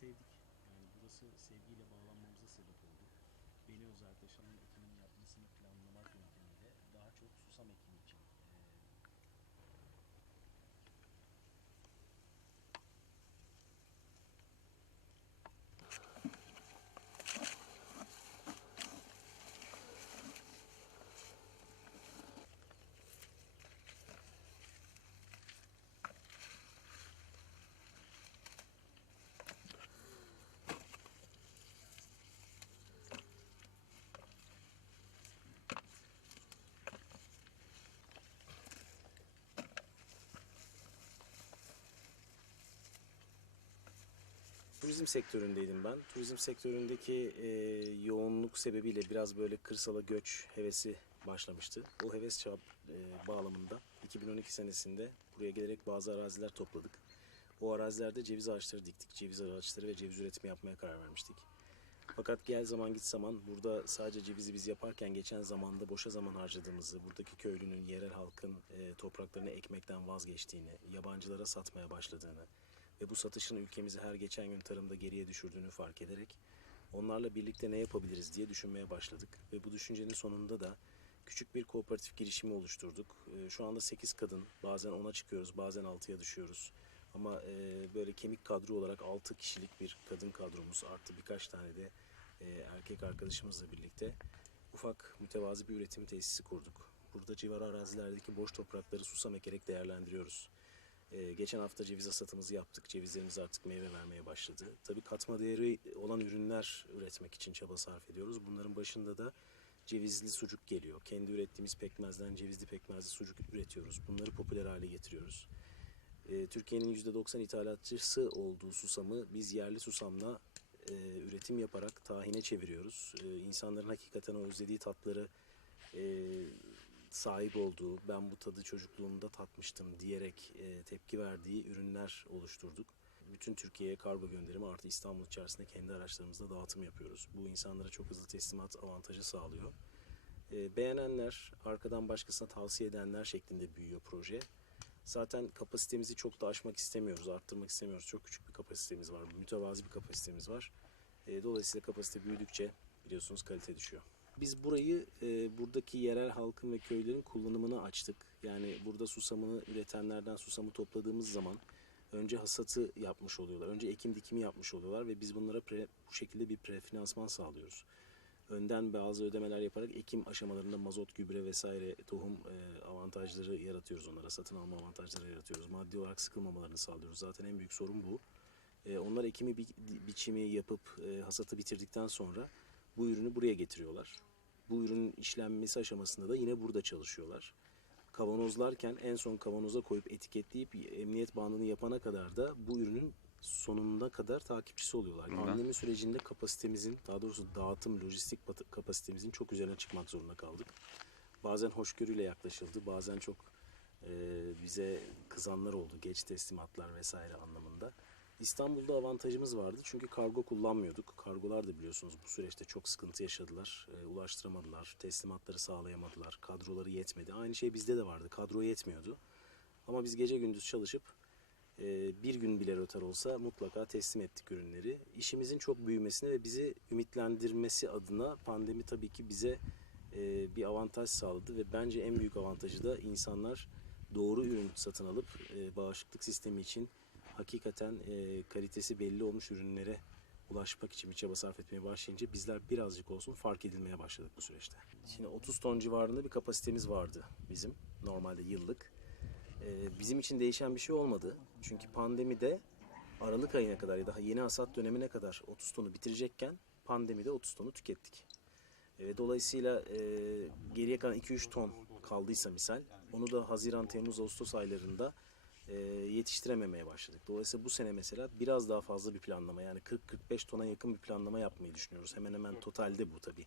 sevdik. Yani burası sevgiyle bağlanmamıza sebep oldu. Beni özellikle Şanlı Turizm sektöründeydim ben. Turizm sektöründeki e, yoğunluk sebebiyle biraz böyle kırsala göç hevesi başlamıştı. O heves çap e, bağlamında 2012 senesinde buraya gelerek bazı araziler topladık. O arazilerde ceviz ağaçları diktik. Ceviz ağaçları ve ceviz üretimi yapmaya karar vermiştik. Fakat gel zaman git zaman burada sadece cevizi biz yaparken geçen zamanda boşa zaman harcadığımızı, buradaki köylünün, yerel halkın e, topraklarını ekmekten vazgeçtiğini, yabancılara satmaya başladığını, ve bu satışın ülkemizi her geçen gün tarımda geriye düşürdüğünü fark ederek onlarla birlikte ne yapabiliriz diye düşünmeye başladık. Ve bu düşüncenin sonunda da küçük bir kooperatif girişimi oluşturduk. Ee, Şu anda 8 kadın, bazen 10'a çıkıyoruz, bazen 6'ya düşüyoruz. Ama e, böyle kemik kadro olarak 6 kişilik bir kadın kadromuz artı birkaç tane de e, erkek arkadaşımızla birlikte ufak mütevazi bir üretim tesisi kurduk. Burada civar arazilerdeki boş toprakları susam ekerek değerlendiriyoruz. Ee, geçen hafta ceviz hasatımızı yaptık. Cevizlerimiz artık meyve vermeye başladı. Tabii katma değeri olan ürünler üretmek için çaba sarf ediyoruz. Bunların başında da cevizli sucuk geliyor. Kendi ürettiğimiz pekmezden cevizli pekmezli sucuk üretiyoruz. Bunları popüler hale getiriyoruz. Ee, Türkiye'nin %90 ithalatçısı olduğu susamı biz yerli susamla e, üretim yaparak tahine çeviriyoruz. Ee, insanların hakikaten o özlediği tatları e, sahip olduğu, ben bu tadı çocukluğumda tatmıştım diyerek e, tepki verdiği ürünler oluşturduk. Bütün Türkiye'ye kargo gönderimi artı İstanbul içerisinde kendi araçlarımızla dağıtım yapıyoruz. Bu insanlara çok hızlı teslimat avantajı sağlıyor. E, beğenenler, arkadan başkasına tavsiye edenler şeklinde büyüyor proje. Zaten kapasitemizi çok da aşmak istemiyoruz, arttırmak istemiyoruz. Çok küçük bir kapasitemiz var, mütevazi bir kapasitemiz var. E, dolayısıyla kapasite büyüdükçe biliyorsunuz kalite düşüyor. Biz burayı e, buradaki yerel halkın ve köylerin kullanımına açtık. Yani burada susamını üretenlerden susamı topladığımız zaman önce hasatı yapmış oluyorlar. Önce ekim dikimi yapmış oluyorlar ve biz bunlara pre- bu şekilde bir prefinansman sağlıyoruz. Önden bazı ödemeler yaparak ekim aşamalarında mazot, gübre vesaire tohum e, avantajları yaratıyoruz onlara. Satın alma avantajları yaratıyoruz. Maddi olarak sıkılmamalarını sağlıyoruz. Zaten en büyük sorun bu. E, onlar ekimi bi- biçimi yapıp e, hasatı bitirdikten sonra bu ürünü buraya getiriyorlar. Bu ürünün işlenmesi aşamasında da yine burada çalışıyorlar. Kavanozlarken en son kavanoza koyup etiketleyip emniyet bandını yapana kadar da bu ürünün sonuna kadar takipçisi oluyorlar. Pandemi sürecinde kapasitemizin, daha doğrusu dağıtım, lojistik kapasitemizin çok üzerine çıkmak zorunda kaldık. Bazen hoşgörüyle yaklaşıldı, bazen çok e, bize kızanlar oldu, geç teslimatlar vesaire anlamında. İstanbul'da avantajımız vardı çünkü kargo kullanmıyorduk. Kargolar da biliyorsunuz bu süreçte çok sıkıntı yaşadılar. E, ulaştıramadılar, teslimatları sağlayamadılar, kadroları yetmedi. Aynı şey bizde de vardı, kadro yetmiyordu. Ama biz gece gündüz çalışıp e, bir gün bile rötar olsa mutlaka teslim ettik ürünleri. İşimizin çok büyümesine ve bizi ümitlendirmesi adına pandemi tabii ki bize e, bir avantaj sağladı ve bence en büyük avantajı da insanlar doğru ürün satın alıp e, bağışıklık sistemi için hakikaten e, kalitesi belli olmuş ürünlere ulaşmak için bir çaba sarf etmeye başlayınca bizler birazcık olsun fark edilmeye başladık bu süreçte. Şimdi 30 ton civarında bir kapasitemiz vardı bizim normalde yıllık. Ee, bizim için değişen bir şey olmadı. Çünkü pandemide Aralık ayına kadar ya da yeni hasat dönemine kadar 30 tonu bitirecekken pandemide 30 tonu tükettik. Ee, dolayısıyla e, geriye kalan 2-3 ton kaldıysa misal onu da Haziran, Temmuz, Ağustos aylarında e, yetiştirememeye başladık. Dolayısıyla bu sene mesela biraz daha fazla bir planlama yani 40-45 tona yakın bir planlama yapmayı düşünüyoruz. Hemen hemen totalde bu tabii.